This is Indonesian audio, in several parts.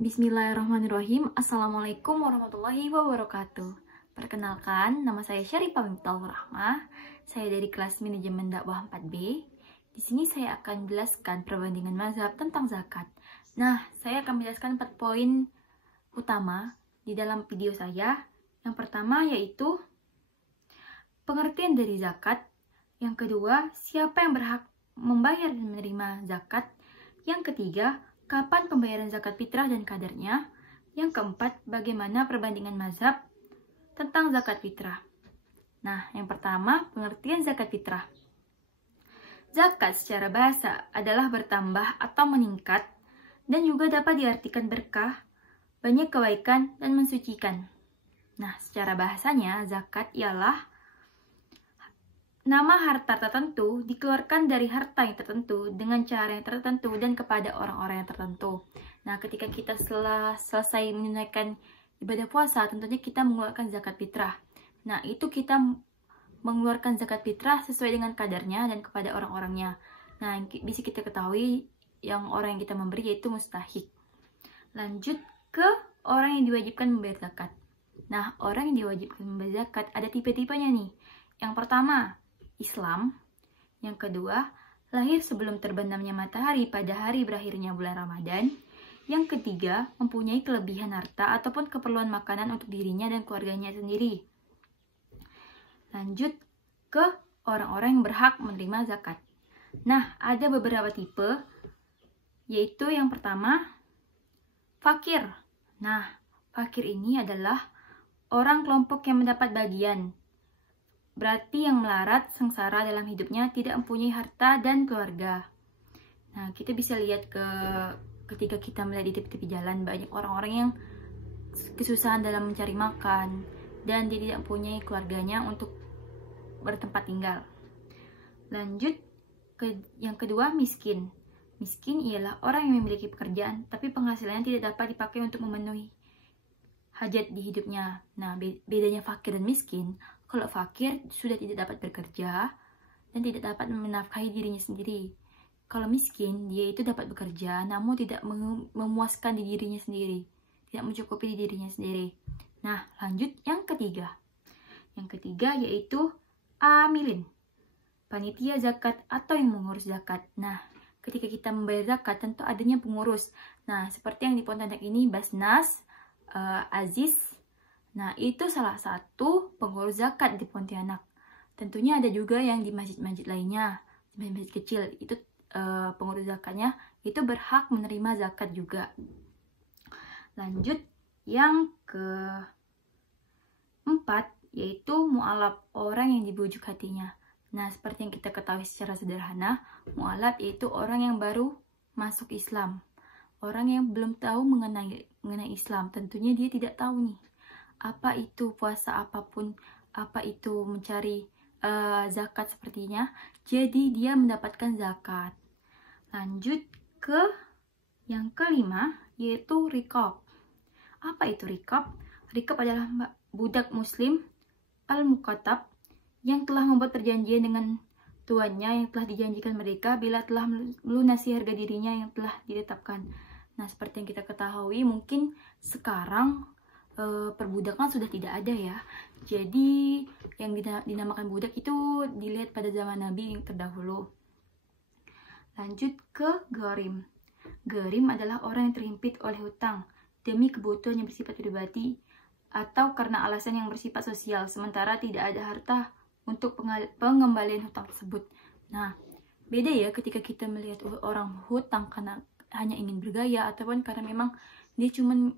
Bismillahirrahmanirrahim. Assalamualaikum warahmatullahi wabarakatuh. Perkenalkan, nama saya Syarifah Miftaul Rahmah. Saya dari kelas manajemen dakwah 4B. Di sini saya akan menjelaskan perbandingan mazhab tentang zakat. Nah, saya akan menjelaskan 4 poin utama di dalam video saya. Yang pertama yaitu pengertian dari zakat. Yang kedua, siapa yang berhak membayar dan menerima zakat. Yang ketiga, kapan pembayaran zakat fitrah dan kadarnya. Yang keempat, bagaimana perbandingan mazhab tentang zakat fitrah. Nah, yang pertama, pengertian zakat fitrah. Zakat secara bahasa adalah bertambah atau meningkat dan juga dapat diartikan berkah, banyak kebaikan, dan mensucikan. Nah, secara bahasanya, zakat ialah nama harta tertentu dikeluarkan dari harta yang tertentu dengan cara yang tertentu dan kepada orang-orang yang tertentu. Nah, ketika kita setelah selesai menunaikan ibadah puasa, tentunya kita mengeluarkan zakat fitrah. Nah, itu kita mengeluarkan zakat fitrah sesuai dengan kadarnya dan kepada orang-orangnya. Nah, bisa kita ketahui yang orang yang kita memberi yaitu mustahik. Lanjut ke orang yang diwajibkan membayar zakat. Nah, orang yang diwajibkan membayar zakat ada tipe-tipenya nih. Yang pertama, Islam. Yang kedua, lahir sebelum terbenamnya matahari pada hari berakhirnya bulan Ramadan. Yang ketiga, mempunyai kelebihan harta ataupun keperluan makanan untuk dirinya dan keluarganya sendiri. Lanjut ke orang-orang yang berhak menerima zakat. Nah, ada beberapa tipe, yaitu yang pertama, fakir. Nah, fakir ini adalah orang kelompok yang mendapat bagian. Berarti yang melarat, sengsara dalam hidupnya, tidak mempunyai harta dan keluarga. Nah, kita bisa lihat ketika kita melihat di tepi-tepi jalan, banyak orang-orang yang kesusahan dalam mencari makan, dan dia tidak mempunyai keluarganya untuk bertempat tinggal. Lanjut ke yang kedua, miskin. Miskin ialah orang yang memiliki pekerjaan, tapi penghasilannya tidak dapat dipakai untuk memenuhi hajat di hidupnya. Nah, bedanya fakir dan miskin, kalau fakir sudah tidak dapat bekerja dan tidak dapat menafkahi dirinya sendiri. Kalau miskin, dia itu dapat bekerja namun tidak memuaskan di dirinya sendiri, tidak mencukupi di dirinya sendiri. Nah, lanjut yang ketiga. Yang ketiga yaitu amilin, panitia zakat atau yang mengurus zakat. Nah, ketika kita membayar zakat tentu adanya pengurus. Nah, seperti yang di Pontianak ini, Basnas, Aziz. Nah, itu salah satu pengurus zakat di Pontianak. Tentunya ada juga yang di masjid-masjid lainnya, masjid kecil, itu pengurus zakatnya itu berhak menerima zakat juga. Lanjut yang keempat, yaitu mu'alaf, orang yang dibujuk hatinya. Nah, seperti yang kita ketahui secara sederhana, mu'alaf yaitu orang yang baru masuk Islam. Orang yang belum tahu mengenai Islam, tentunya dia tidak tahu nih apa itu puasa apapun, apa itu mencari zakat sepertinya. Jadi dia mendapatkan zakat. Lanjut ke yang kelima, yaitu riqab. Apa itu riqab? Riqab adalah budak muslim al-muqatab yang telah membuat perjanjian dengan tuannya yang telah dijanjikan mereka bila telah melunasi harga dirinya yang telah ditetapkan. Nah, seperti yang kita ketahui, mungkin sekarang perbudakan sudah tidak ada ya. Jadi yang dinamakan budak itu dilihat pada zaman Nabi yang terdahulu. Lanjut ke gharim. Gharim adalah orang yang terhimpit oleh hutang demi kebutuhan yang bersifat pribadi atau karena alasan yang bersifat sosial, sementara tidak ada harta untuk pengembalian hutang tersebut. Nah, beda ya ketika kita melihat orang hutang karena hanya ingin bergaya ataupun karena memang dia cuma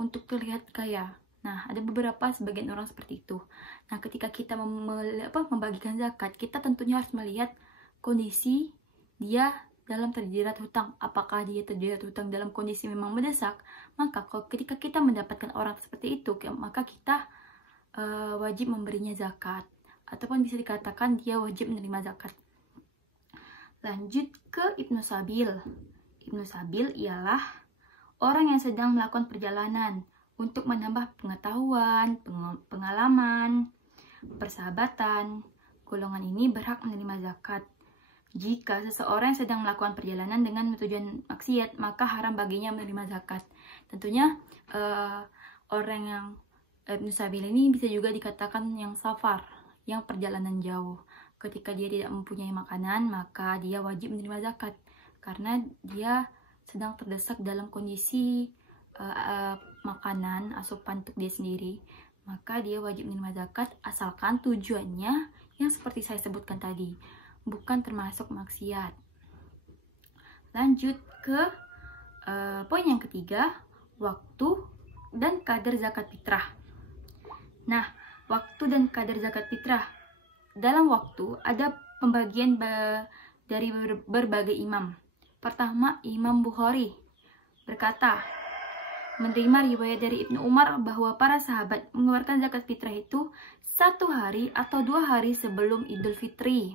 untuk terlihat kaya. Nah, ada beberapa sebagian orang seperti itu. Nah, ketika kita membagikan zakat, kita tentunya harus melihat kondisi dia dalam terjerat hutang. Apakah dia terjerat hutang dalam kondisi memang mendesak? Maka ketika kita mendapatkan orang seperti itu, maka kita wajib memberinya zakat. Ataupun bisa dikatakan dia wajib menerima zakat. Lanjut ke Ibnu Sabil. Ibnu Sabil ialah orang yang sedang melakukan perjalanan untuk menambah pengetahuan, pengalaman, persahabatan. Golongan ini berhak menerima zakat. Jika seseorang sedang melakukan perjalanan dengan tujuan maksiat, maka haram baginya menerima zakat. Tentunya orang yang Ibnu Sabil ini bisa juga dikatakan yang safar, yang perjalanan jauh. Ketika dia tidak mempunyai makanan, maka dia wajib menerima zakat karena dia sedang terdesak dalam kondisi makanan, asupan untuk dia sendiri. Maka dia wajib menerima zakat asalkan tujuannya yang seperti saya sebutkan tadi, bukan termasuk maksiat. Lanjut ke poin yang ketiga, waktu dan kadar zakat fitrah. Nah, waktu dan kadar zakat fitrah. Dalam waktu ada pembagian dari berbagai imam. Pertama, Imam Bukhari berkata, menerima riwayat dari Ibnu Umar bahwa para sahabat mengeluarkan zakat fitrah itu 1 hari atau 2 hari sebelum Idul Fitri.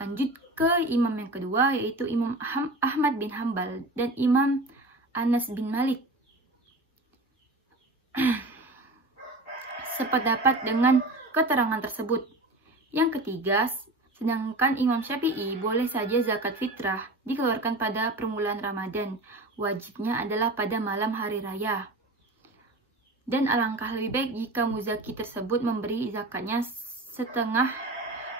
Lanjut ke imam yang kedua, yaitu Imam Ahmad bin Hambal dan Imam Anas bin Malik. Sependapat dengan keterangan tersebut. Yang ketiga, sedangkan Imam Syafi'i boleh saja zakat fitrah dikeluarkan pada permulaan Ramadan. Wajibnya adalah pada malam hari raya. Dan alangkah lebih baik jika muzaki tersebut memberi zakatnya setengah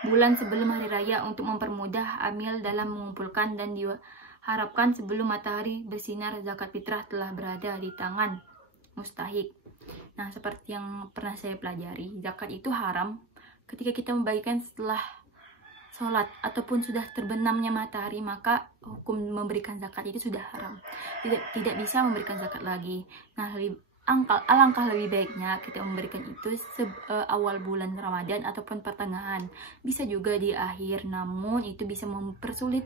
bulan sebelum hari raya untuk mempermudah amil dalam mengumpulkan, dan diharapkan sebelum matahari bersinar zakat fitrah telah berada di tangan mustahik. Nah, seperti yang pernah saya pelajari, zakat itu haram ketika kita membagikan setelah sholat ataupun sudah terbenamnya matahari, maka hukum memberikan zakat itu sudah haram. Tidak bisa memberikan zakat lagi. Nah, alangkah lebih baiknya kita memberikan itu awal bulan Ramadan ataupun pertengahan. Bisa juga di akhir, namun itu bisa mempersulit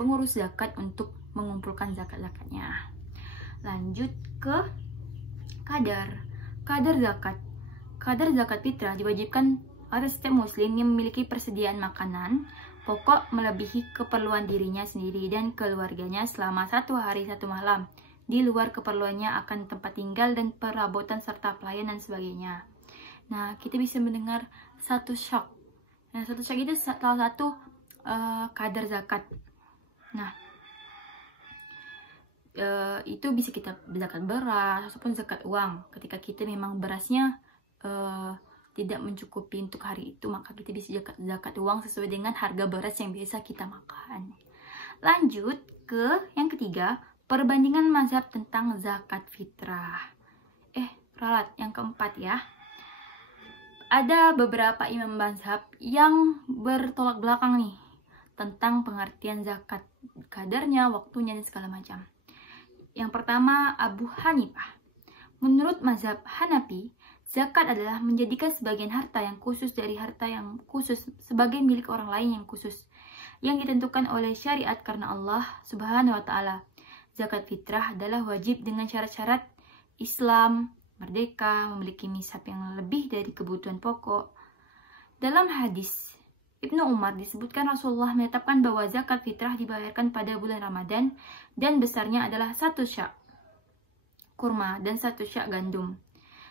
pengurus zakat untuk mengumpulkan zakat-zakatnya. Lanjut ke kadar zakat. Kadar zakat fitrah diwajibkan atas setiap muslim yang memiliki persediaan makanan pokok melebihi keperluan dirinya sendiri dan keluarganya selama 1 hari 1 malam, di luar keperluannya akan tempat tinggal dan perabotan serta pelayan dan sebagainya. Nah, kita bisa mendengar 1 syak. Nah, 1 syak itu salah satu kadar zakat. Nah, itu bisa kita zakat beras ataupun zakat uang. Ketika kita memang berasnya tidak mencukupi untuk hari itu, maka kita bisa zakat uang sesuai dengan harga beras yang biasa kita makan. Lanjut ke yang ketiga, perbandingan mazhab tentang zakat fitrah. Ralat yang keempat ya. Ada beberapa imam mazhab yang bertolak belakang nih tentang pengertian zakat, kadarnya, waktunya, dan segala macam. Yang pertama, Abu Hanifah. Menurut mazhab Hanafi, zakat adalah menjadikan sebagian harta yang khusus dari harta yang khusus sebagai milik orang lain yang khusus, yang ditentukan oleh syariat karena Allah Subhanahu wa Ta'ala. Zakat fitrah adalah wajib dengan syarat-syarat Islam, merdeka, memiliki nisab yang lebih dari kebutuhan pokok. Dalam hadis Ibnu Umar disebutkan Rasulullah menetapkan bahwa zakat fitrah dibayarkan pada bulan Ramadan dan besarnya adalah 1 syak kurma dan 1 syak gandum.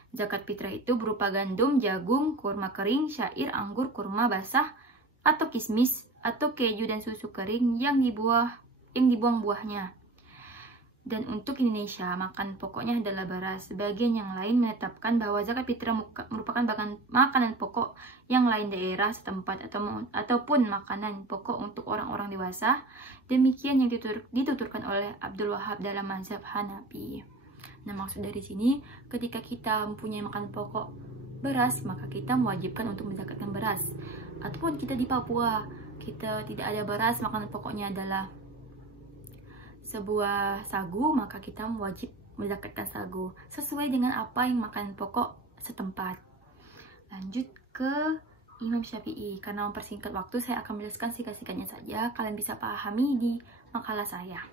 Zakat fitrah itu berupa gandum, jagung, kurma kering, syair, anggur, kurma basah, atau kismis, atau keju dan susu kering yang dibuang buahnya. Dan untuk Indonesia, makan pokoknya adalah beras. Sebagian yang lain menetapkan bahwa zakat fitrah merupakan makanan pokok yang lain daerah setempat ataupun makanan pokok untuk orang-orang dewasa. Demikian yang dituturkan oleh Abdul Wahab dalam mazhab Hanafi. Nah, maksud dari sini, ketika kita mempunyai makanan pokok beras, maka kita mewajibkan untuk menzakatkan beras. Ataupun kita di Papua, kita tidak ada beras, makanan pokoknya adalah sebuah sagu, maka kita wajib menzakatkan sagu sesuai dengan apa yang makanan pokok setempat. Lanjut ke Imam Syafi'i. Karena mempersingkat waktu, saya akan menjelaskan singkat-singkatnya saja. Kalian bisa pahami di makalah saya.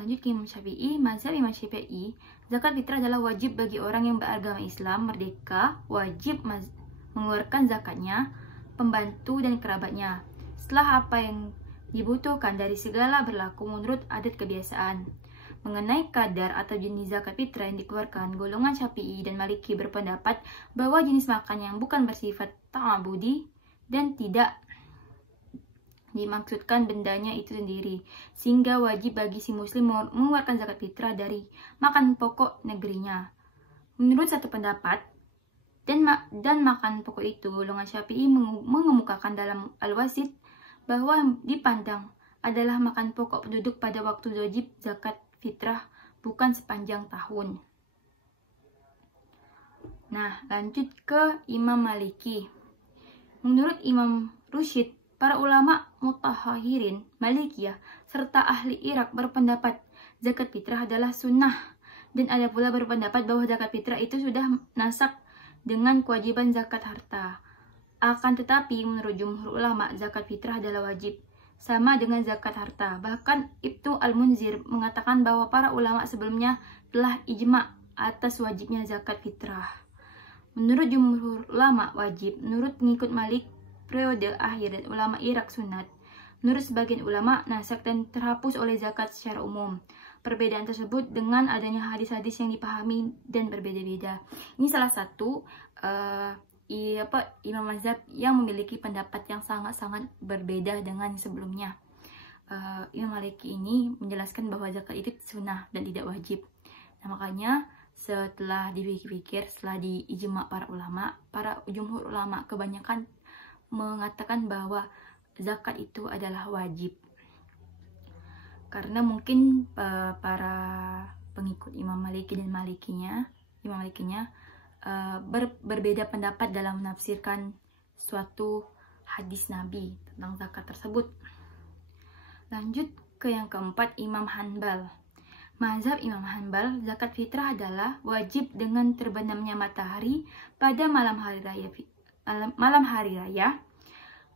Lanjut ke Imam Syafi'i. Mazhab Imam Syafi'i, zakat fitrah adalah wajib bagi orang yang beragama Islam, merdeka, wajib mengeluarkan zakatnya, pembantu dan kerabatnya, setelah apa yang dibutuhkan dari segala berlaku menurut adat kebiasaan. Mengenai kadar atau jenis zakat fitrah yang dikeluarkan, golongan Syafi'i dan Maliki berpendapat bahwa jenis makan yang bukan bersifat ta'abudi dan tidak dimaksudkan bendanya itu sendiri, sehingga wajib bagi si muslim mengeluarkan zakat fitrah dari makan pokok negerinya. Menurut satu pendapat, dan makan pokok itu, golongan Syafi'i mengemukakan dalam Al-Wasit bahwa dipandang adalah makan pokok penduduk pada waktu wajib zakat fitrah, bukan sepanjang tahun. Nah, lanjut ke Imam Maliki. Menurut Imam Rusyid, para ulama mutahahirin Malikiyah serta ahli Irak berpendapat zakat fitrah adalah sunnah, dan ada pula berpendapat bahwa zakat fitrah itu sudah nasak dengan kewajiban zakat harta. Akan tetapi menurut jumhur ulama, zakat fitrah adalah wajib, sama dengan zakat harta. Bahkan Ibnu Al-Munzir mengatakan bahwa para ulama sebelumnya telah ijma' atas wajibnya zakat fitrah. Menurut jumhur ulama wajib, menurut pengikut Malik periode akhir, dan ulama Irak sunat. Menurut sebagian ulama nasak dan terhapus oleh zakat secara umum. Perbedaan tersebut dengan adanya hadis-hadis yang dipahami dan berbeda-beda. Ini salah satu imam mazhab yang memiliki pendapat yang sangat-sangat berbeda dengan sebelumnya. Imam Maliki ini menjelaskan bahwa zakat itu sunnah dan tidak wajib. Nah, makanya setelah dipikir-pikir, setelah diijma' para jumhur ulama kebanyakan mengatakan bahwa zakat itu adalah wajib. Karena mungkin para pengikut Imam Maliki dan Imam Malikinya berbeda pendapat dalam menafsirkan suatu hadis Nabi tentang zakat tersebut. Lanjut ke yang keempat, Imam Hanbal. Mazhab Imam Hanbal, zakat fitrah adalah wajib dengan terbenamnya matahari pada malam hari raya.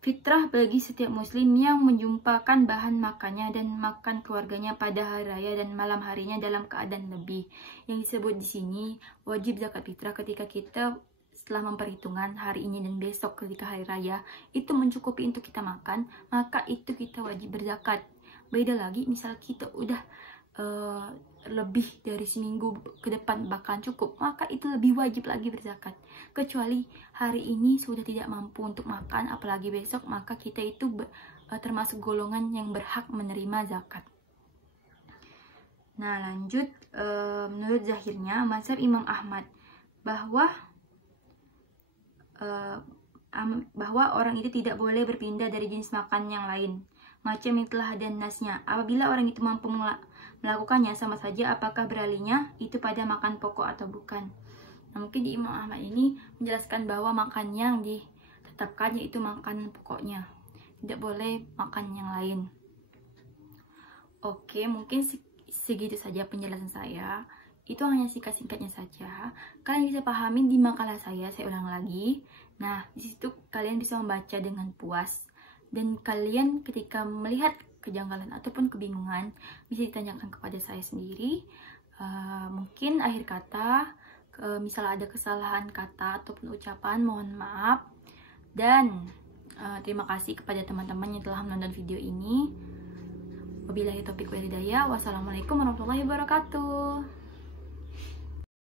Fitrah bagi setiap muslim yang menjumpakan bahan makannya dan makan keluarganya pada hari raya dan malam harinya dalam keadaan lebih. Yang disebut di sini wajib zakat fitrah ketika kita setelah memperhitungkan hari ini dan besok ketika hari raya itu mencukupi untuk kita makan, maka itu kita wajib berzakat. Beda lagi misal kita udah lebih dari seminggu ke depan bahkan cukup, maka itu lebih wajib lagi berzakat. Kecuali hari ini sudah tidak mampu untuk makan, apalagi besok, maka kita itu termasuk golongan yang berhak menerima zakat. Nah, lanjut menurut zahirnya mazhab Imam Ahmad bahwa orang itu tidak boleh berpindah dari jenis makan yang lain, macam yang telah ada nasnya. Apabila orang itu mampu melakukannya, sama saja apakah beralihnya itu pada makan pokok atau bukan. Nah, mungkin di Imam Ahmad ini menjelaskan bahwa makan yang ditetapkan yaitu makan pokoknya, tidak boleh makan yang lain. Oke, mungkin segitu saja penjelasan saya. Itu hanya singkat-singkatnya saja. Kalian bisa pahami di makalah saya ulang lagi. Nah, di situ kalian bisa membaca dengan puas. Dan kalian ketika melihat kejanggalan ataupun kebingungan bisa ditanyakan kepada saya sendiri. Mungkin akhir kata, misal ada kesalahan kata ataupun ucapan, mohon maaf. Dan terima kasih kepada teman-teman yang telah menonton video ini. Wabillahi taufiq wal hidayah. Wassalamualaikum warahmatullahi wabarakatuh.